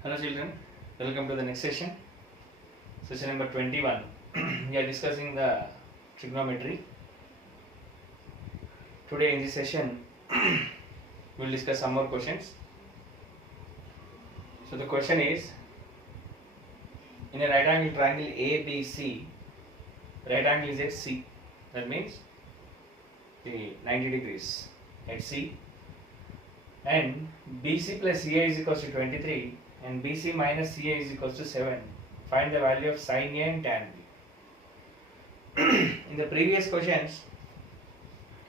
Hello children, welcome to the next session, session number 21. We are discussing the trigonometry. Today in this session, we will discuss some more questions. So the question is, in a right angle triangle ABC, right angle is at C. That means the 90 degrees at C, and BC plus CA is equals to 23 and BC minus CA is equals to 7. Find the value of sin A and tan B. In the previous questions,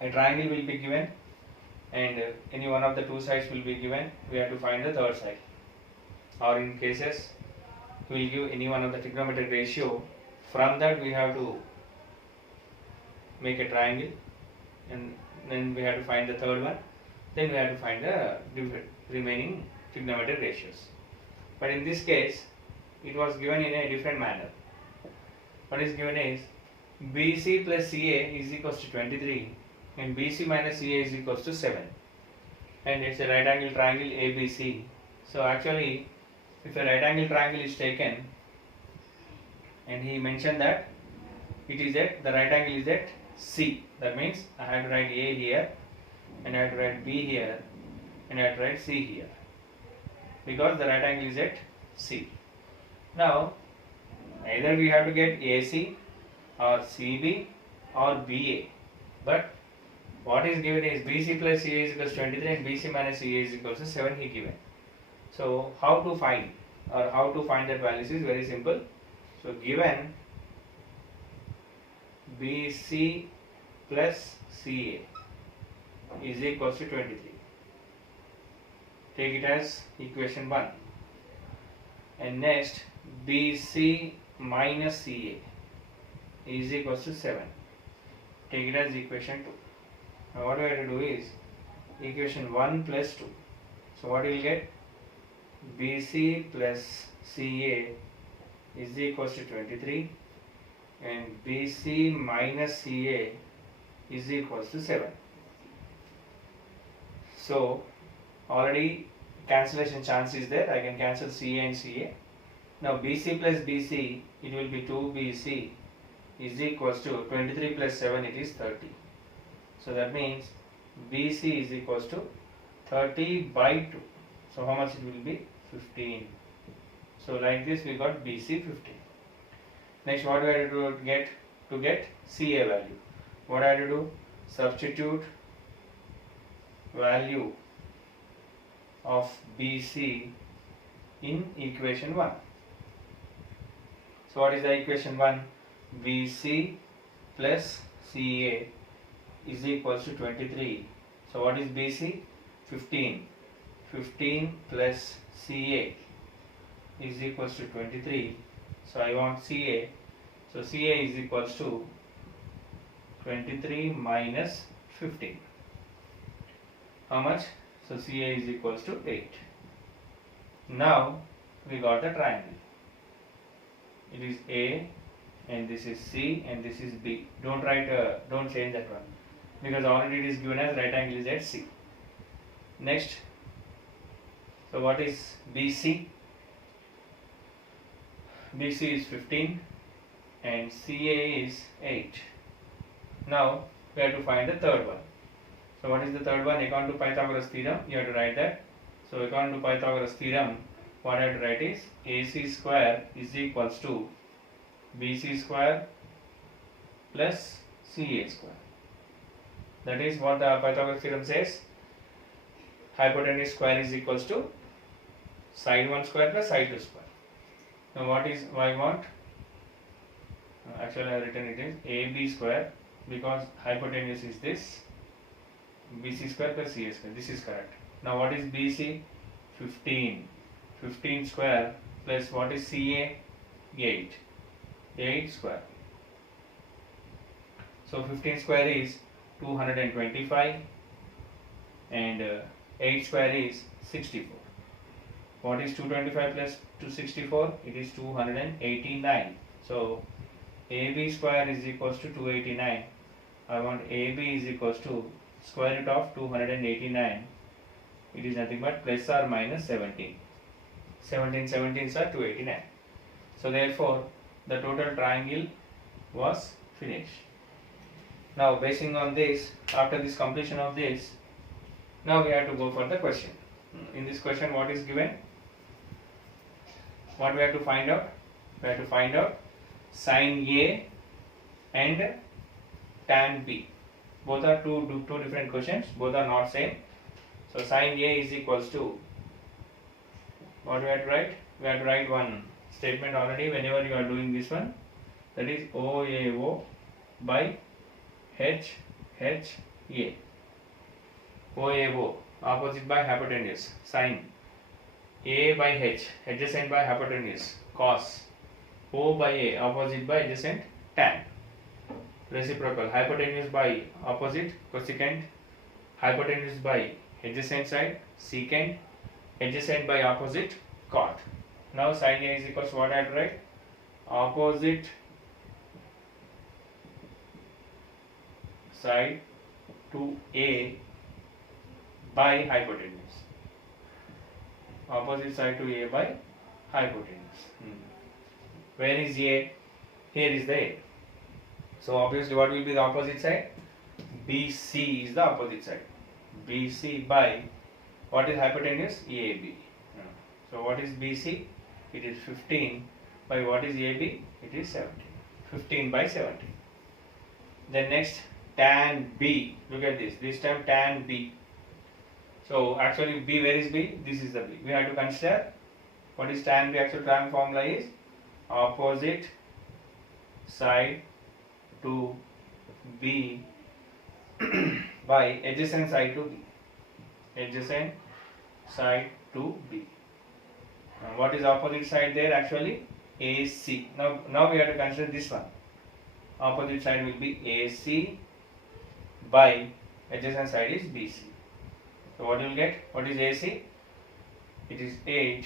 a triangle will be given and any one of the two sides will be given. We have to find the third side. Or in cases, we will give any one of the trigonometric ratio. From that we have to make a triangle, and then we have to find the third one. Then we have to find the remaining trigonometric ratios. But in this case, it was given in a different manner. What is given is BC plus CA is equals to 23 and BC minus CA is equals to 7. And it's a right angle triangle ABC. So actually, if a right angle triangle is taken, and he mentioned that it is at, the right angle is at C. That means I have to write A here, and I have to write B here, and I have to write C here, because the right angle is at C. Now, either we have to get AC or CB or BA, but what is given is BC plus CA is equals to 23 and BC minus CA is equals to 7 he given. So how to find, or how to find that values is very simple. So given BC plus CA is equals to 23. Take it as equation 1. And next, BC minus CA is equals to 7. Take it as equation 2. Now what we have to do is equation 1 plus 2. So what we will get? BC plus CA is equals to 23 and BC minus CA is equals to 7. So already cancellation chance is there. I can cancel CA and CA. Now BC plus BC, it will be 2BC is equals to 23 plus 7, it is 30. So that means BC is equals to 30 by 2. So how much it will be? 15. So like this we got BC 15. Next, what do I have to get CA value? What I have to do? Substitute value of BC in equation 1. So what is the equation 1? BC plus CA is equals to 23. So what is BC? 15. 15 plus CA is equals to 23. So I want CA. So CA is equals to 23 minus 15. How much? So CA is equals to 8. Now we got the triangle. It is A and this is C and this is B. Don't change that one, because already it is given as right angle is at C. Next, so what is BC? BC is 15 and CA is 8. Now we have to find the third one. So what is the third one? According to Pythagoras theorem, you have to write that. So according to Pythagoras theorem, what I have to write is AC square is equals to BC square plus CA square. That is what the Pythagoras theorem says. Hypotenuse square is equals to side 1 square plus side 2 square. Now what is I want? Actually I have written it is AB square, because hypotenuse is this, BC square plus CA square. This is correct. Now what is BC? 15. 15 square plus what is CA? 8. 8 square. So 15 square is 225 and 8 square is 64. What is 225 plus 264? It is 289. So AB square is equals to 289. I want AB is equals to square root of 289. It is nothing but plus or minus 17. 17 17s are 289. So therefore the total triangle was finished. Now basing on this, after this completion of this, now we have to go for the question. In this question, what is given? What we have to find out? We have to find out sine A and tan B. Both are two different questions. Both are not same. So sine A is equals to, what we have to write? We have to write one statement already whenever you are doing this one. That is OAO by HHA. OAO, opposite by hypotenuse, sine. A by H, adjacent by hypotenuse, cos. O by A, opposite by adjacent, tan. Reciprocal, hypotenuse by opposite, cosecant. Hypotenuse by adjacent side, secant. Adjacent by opposite, cot. Now sine A is equals to what I have to write? Opposite side to A by hypotenuse. Opposite side to A by hypotenuse. Where is A? Here is the A. So obviously what will be the opposite side? BC is the opposite side. BC by, what is hypotenuse? AB. So what is BC? It is 15 by what is AB? It is 17. 15 by 17. Then next, tan B. Look at this. This time tan B. So actually B, where is B? This is the B. We have to consider what is tan B. Actual tan formula is opposite side to B by adjacent side to B. Adjacent side to B. Now what is opposite side there? Actually AC. Now we have to consider this one. Opposite side will be AC by adjacent side is BC. So what you will get? What is AC? It is 8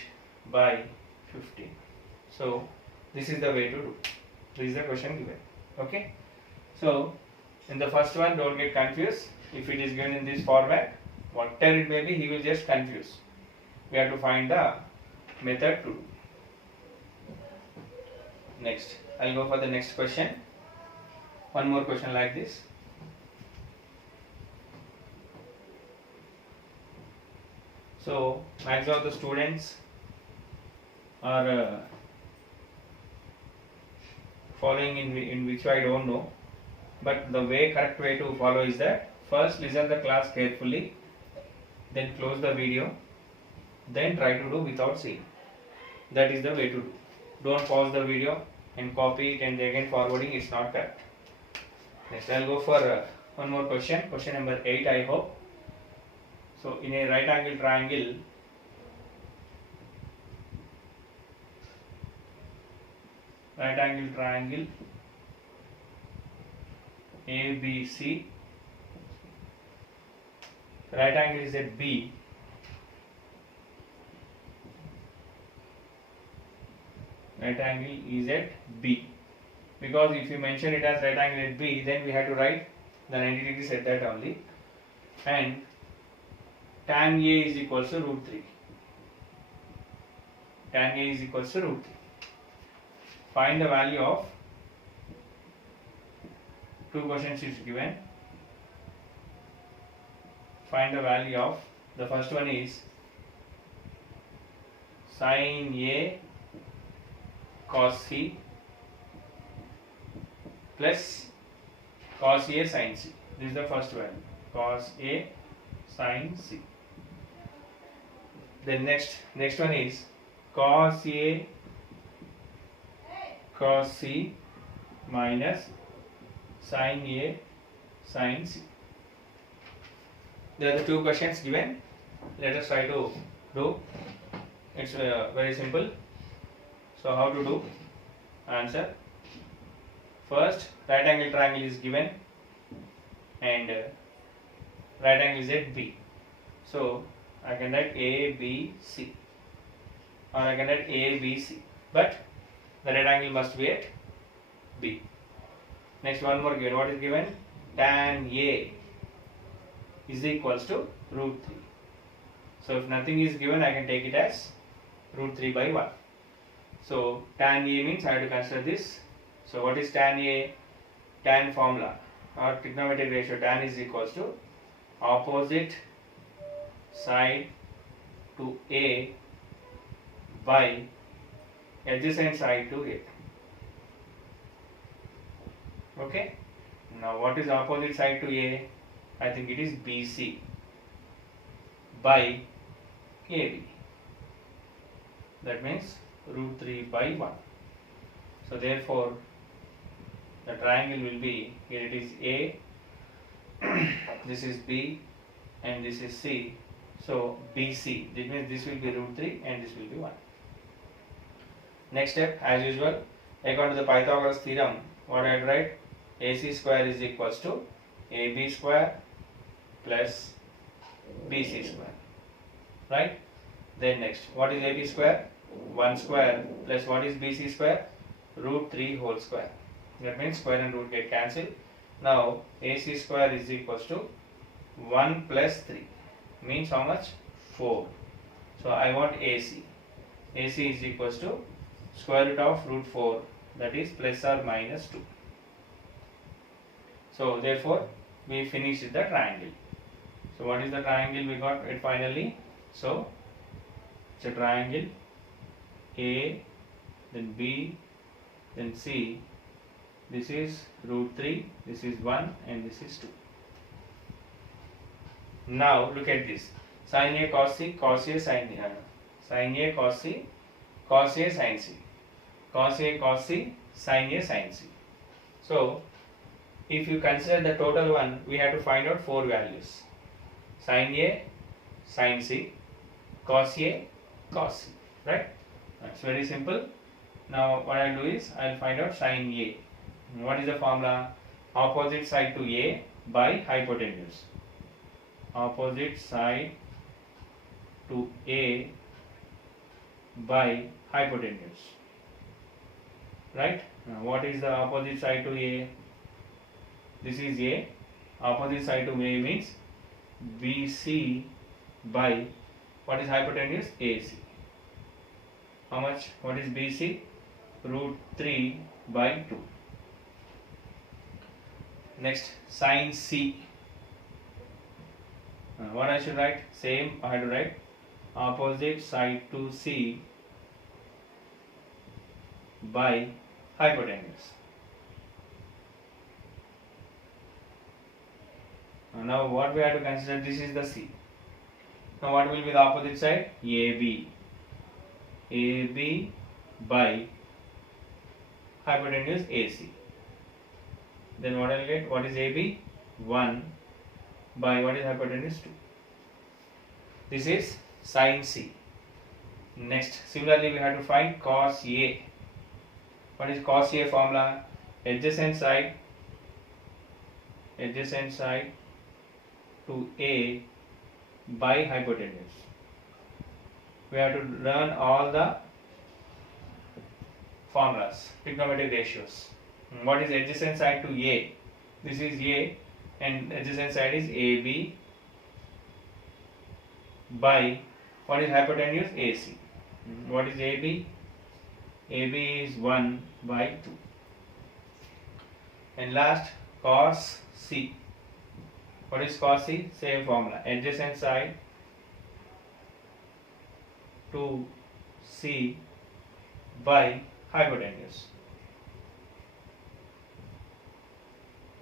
by 15. So this is the way to do. This is the question given. Okay. So in the first one, don't get confused. If it is given in this format, whatever it may be, he will just confuse. We have to find the method to do. Next, I'll go for the next question. One more question like this. So maximum of the students are following in which I don't know, but the correct way to follow is that first listen the class carefully, then close the video, then try to do without seeing. That is the way to do. Don't pause the video and copy it and again forwarding. It's not correct. Next I'll go for one more question. Question number 8, I hope. So in a right angle triangle, ABC, right angle is at B. Right angle is at B. Because if you mention it as right angle at B, then we have to write the 90 degrees at that only. And tan A is equals to root 3. Tan A is equals to root 3. Find the value of, two questions is given. Find the value of, the first one is sin A cos C plus cos A sin C. This is the first value, cos A sin C. Then next one is cos A cos C minus sin A sin C. There are the two questions given. Let us try to do. It's very simple. So how to do? Answer. First, right angle triangle is given and right angle is at B. So I can write ABC or I can write ABC, but the right angle must be at B. Next, one more given. What is given? Tan A is equals to root 3. So if nothing is given, I can take it as root 3 by 1. So tan A means I have to consider this. So what is tan A? Tan formula or trigonometric ratio, tan is equals to opposite side to A by adjacent side to A. Okay. Now what is opposite side to A? I think it is BC by AB. That means root 3 by 1. So therefore the triangle will be, here it is A, this is B and this is C. So BC, this means this will be root 3 and this will be 1. Next step, as usual, according to the Pythagoras theorem, what I write? AC square is equals to AB square plus BC square. Right? Then next, what is AB square? 1 square plus what is BC square? Root 3 whole square. That means square and root get cancelled. Now AC square is equals to 1 plus 3 means how much? 4. So I want AC. AC is equals to square root of root 4, that is plus or minus 2. So therefore we finished the triangle. So what is the triangle we got it finally? So it's a triangle A, then B, then C. This is root 3, this is 1 and this is 2. Now look at this. Sin A cos C, cos A sin B. Sin A cos C, cos A sin C. Cos A cos C, sin A sin C. So if you consider the total one, we have to find out 4 values. Sin A, sin C, cos A, cos C. Right? It's very simple. Now what I'll do is I'll find out sin A. What is the formula? Opposite side to A by hypotenuse. Opposite side to A by hypotenuse. Right? Now what is the opposite side to A? This is A. Opposite side to A means BC by what is hypotenuse? AC. How much? What is BC? Root 3 by 2. Next, sin C. What I should write? Same, I have to write opposite side to C by hypotenuse. Now what we have to consider, this is the C. Now what will be the opposite side? AB. AB by hypotenuse AC. Then what I will get? What is AB? 1 by what is hypotenuse? 2. This is sin C. Next, similarly we have to find cos A. What is cos A formula? Adjacent side to A by hypotenuse. We have to learn all the formulas, trigonometric ratios. What is adjacent side to A? This is A and adjacent side is AB by what is hypotenuse? AC. What is AB? AB is 1 by 2. And last, cos C. What is cos C? Same formula. Adjacent side to C by hypotenuse.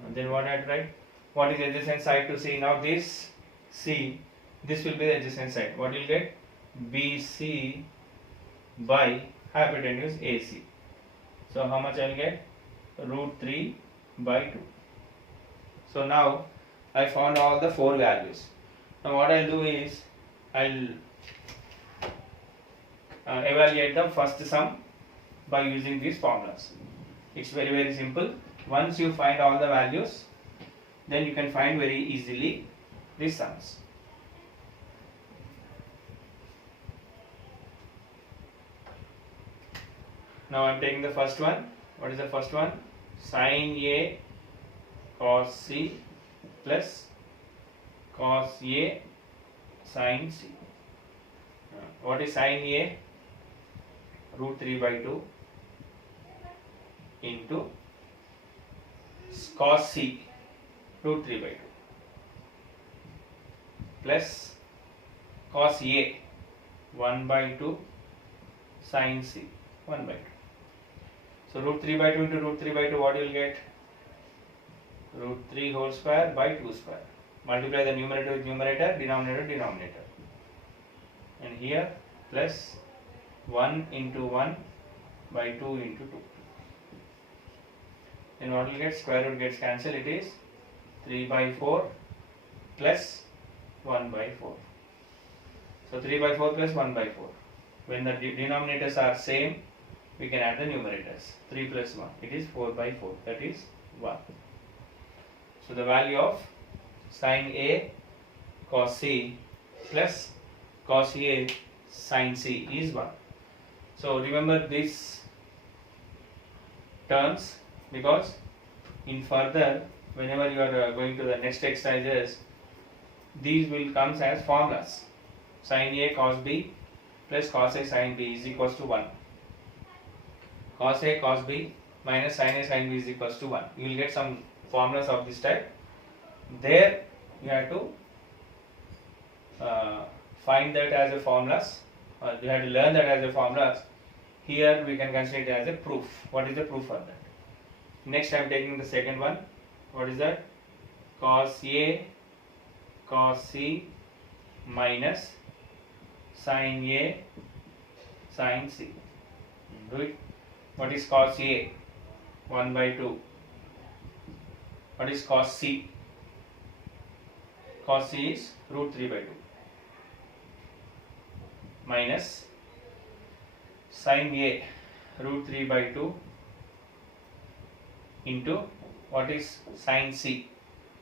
And then what I write? What is adjacent side to C? Now this C, this will be the adjacent side. What will get? BC by hypotenuse AC. So how much I will get? Root 3 by 2. So now I found all the 4 values. Now what I'll do is I'll evaluate the first sum by using these formulas. It's very simple. Once you find all the values, then you can find very easily these sums. Now I am taking the first one. What is the first one? Sin A cos C plus cos A sin C. What is sin A? root 3 by 2 into cos C root 3 by 2 plus cos A 1 by 2 sin C 1 by 2. So root 3 by 2 into root 3 by 2, what you will get? Root 3 whole square by 2 square. Multiply the numerator with numerator, denominator denominator. And here plus 1 into 1 by 2 into 2. Then what will get? Square root gets cancelled. It is 3 by 4 plus 1 by 4. So 3 by 4 plus 1 by 4. When the denominators are same, we can add the numerators. 3 plus 1. It is 4 by 4. That is 1. So the value of sin A cos C plus cos A sin C is 1. So remember these terms, because in further, whenever you are going to the next exercises, these will come as formulas. Sin A cos B plus cos A sin B is equals to 1. Cos A cos B minus sin A sin B is equals to 1. You will get some formulas of this type. There you have to find that as a formulas. You have to learn that as a formulas. Here we can consider it as a proof. What is the proof for that? Next I am taking the second one. What is that? Cos A cos C minus sin A sin C. Do it. What is cos A? 1 by 2. What is cos C? Cos C is root 3 by 2 minus sin A root 3 by 2 into what is sin C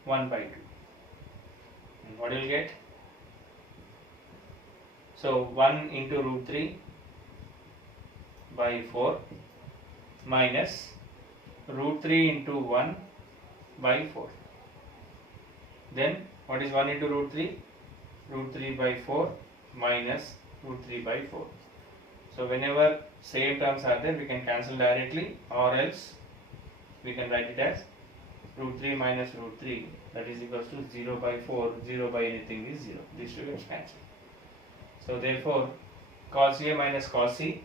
1 by 2. And what you will get? So 1 into root 3 by 4 minus root 3 into 1 by 4. Then what is 1 into root 3? Root 3 by 4 minus root 3 by 4. So whenever same terms are there, we can cancel directly, or else we can write it as root 3 minus root 3, that is equals to 0 by 4, 0 by anything is 0. These two gets cancelled. So therefore cos A minus cos C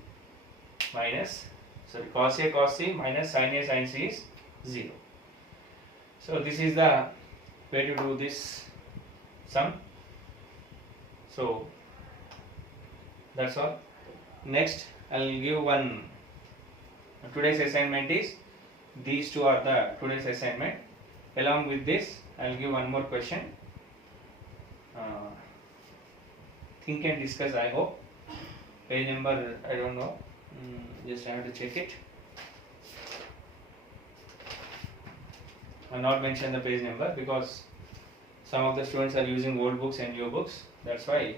minus, sorry, cos A cos C minus sin A sin C is 0. So this is the way to do this sum. So that's all. Next I will give one. Today's assignment is, these two are the today's assignment. Along with this I will give one more question. Think and discuss, I hope. Page number I don't know, just I have to check it. I will not mention the page number because some of the students are using old books and new books. That's why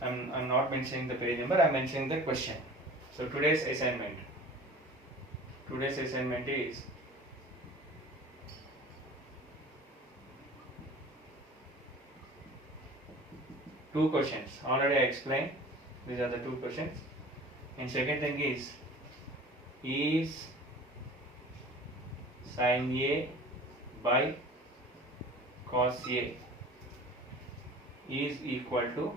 I'm not mentioning the page number, I'm mentioning the question. So today's assignment is two questions. Already I explained, these are the two questions. And second thing is sin A by cos A is equal to,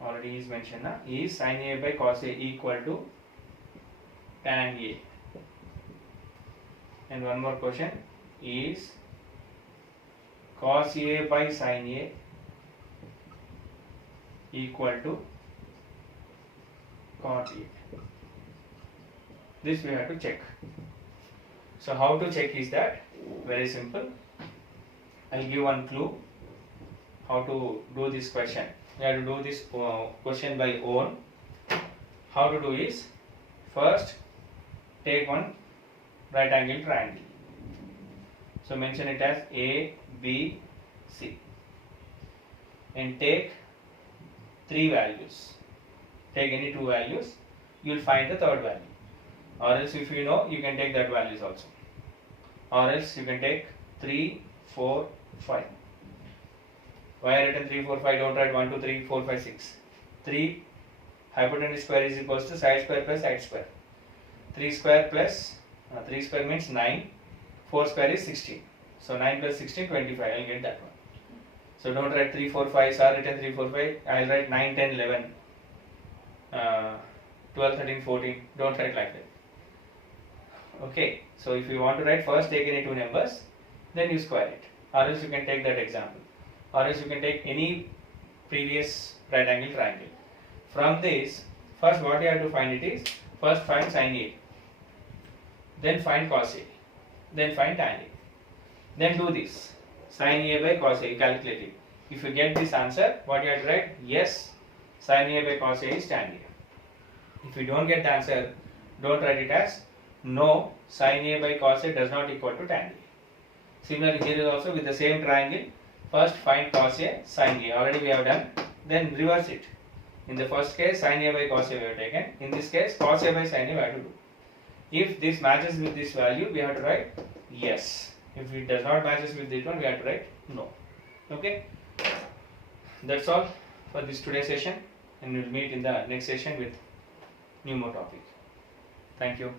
already is mentioned, is sin A by cos A equal to tan A. And one more question is cos A by sin A equal to cot A. This we have to check. So how to check is that? Very simple. I'll give one clue how to do this question. We have to do this question by own. How to do is, first take one right angle triangle. So mention it as A, B, C. And take three values. Take any two values. You will find the third value. Or else if you know, you can take that values also. Or else you can take 3, 4, 5. Why I written 3, 4, 5? Don't write 1, 2, 3, 4, 5, 6. 3, hypotenuse square is equals to side square plus side square. 3 square plus 3 square means 9, 4 square is 16. So 9 plus 16, 25. I'll get that one. So don't write 3, 4, 5. So I'll write 3, 4, 5. I'll write 9, 10, 11, 12, 13, 14. Don't write like that. Okay. So if you want to write, first take any two numbers, then you square it. Or else you can take that example. Or else you can take any previous right angle triangle. From this, first what you have to find it is, first find sin A, then find cos A, then find tan A. Then do this, sin A by cos A, calculate it. If you get this answer, what you have to write? Yes, sin A by cos A is tan A. If you don't get the answer, don't write it as no, sin A by cos A does not equal to tan A. Similarly, here is also with the same triangle, first find cos A, sin A, already we have done, then reverse it. In the first case, sin A by cos A we have taken. In this case, cos A by sin A we have to do. If this matches with this value, we have to write yes. If it does not matches with this one, we have to write no. Okay. That's all for this today's session, and we'll meet in the next session with new more topic. Thank you.